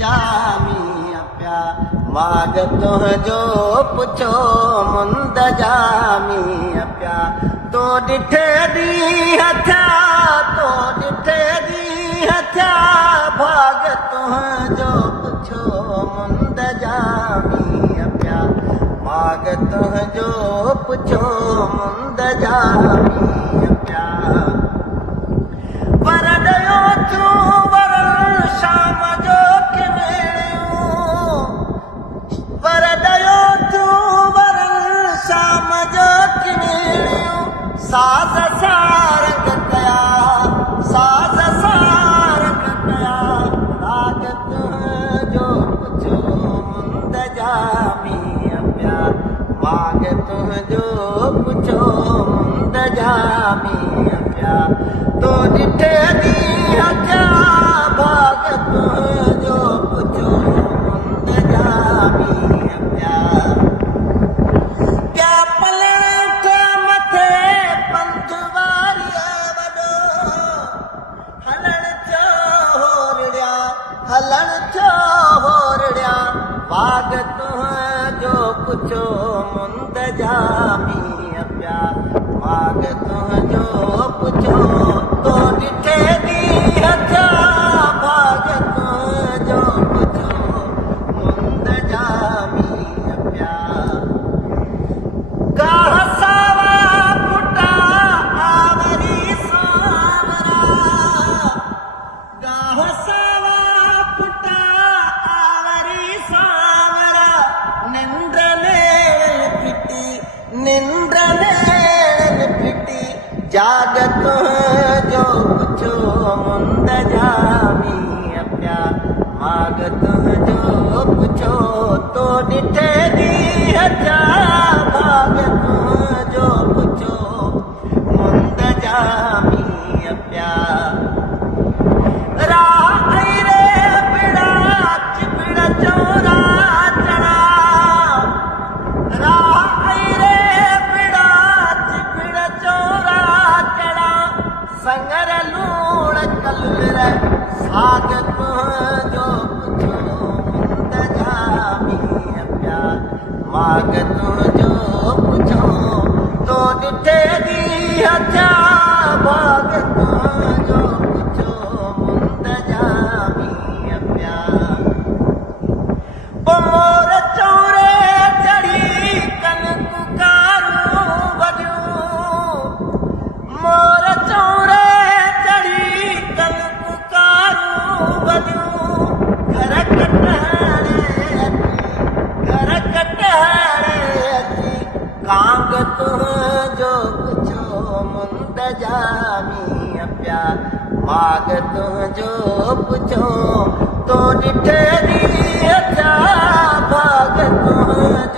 जामी पिया माग तुंहिंजो पुछो मुंद जामी पिया तो ॾिठे ॾींहं थिया तो ॾिठे ॾींहं थिया भाग तुंहिंजो पुछो मुंद जामी पिया माग तुंहिंजो पुछो मुंद जामी पिया पर ॾियो तूं वरण शाम जो किनियो पर ॾियो तूं वरण शाम जो किनियो साज़ सारंग कया साज़ सारंग कया राग तुंहिंजो पुछो मुंद जामी पिया माग तुंहिंजो पुछो मुंद जामी पिया तो ॾिठे ॾींहं थिया भाग तुंहिंजो पुछो मुंद जामी पिया क्या पलण थे मथे पंथ वारीअ वॾो हलण थियो होरड़िया हलण थियो होरड़िया भाग तुंहिंजो पुछो मुंद जामी पिया माग तुंहिंजो पुछो तो ॾिठे ॾींहं थिया भाग तुंहिंजो पुछो मुंद जामी पिया गाह सावा पुटा आवरी सावरा गाह सावा पुटा आवरी सावरा निंद्र नेण फिटी निंद्र नेण फिटी जाग तुंहिंजो पुछो मुंद जामी पिया माग तुंहिंजो पुछो तो ॾिठे ॾींहं थिया भाग तुंहिंजो पुछो मुंद जामी पिया राह रे पिड़ा चिपिड़ चोरा चढ़ा राह रे पिड़ा चिपिड़ चोरा चढ़ा संगर लूण कलर साग तुंहिंजो पुछो मुंद जामी पिया माग तुंहिंजो पुछो तो ॾिठे ॾींहं थिया भाग तुंहिंजो पुछो मुंद जामी पिया मोर चौरे चढ़ी कन कुकारूं वॼियूं मोर चौरे चढ़ी कन कुकारूं वॼियूं घर कटहरे अची कांग तुंहिंजो पुछो मुंद जामी पिया माग तुंहिंजो पुछो तो ॾिठे ॾींहं थिया भाग तुंहिंजो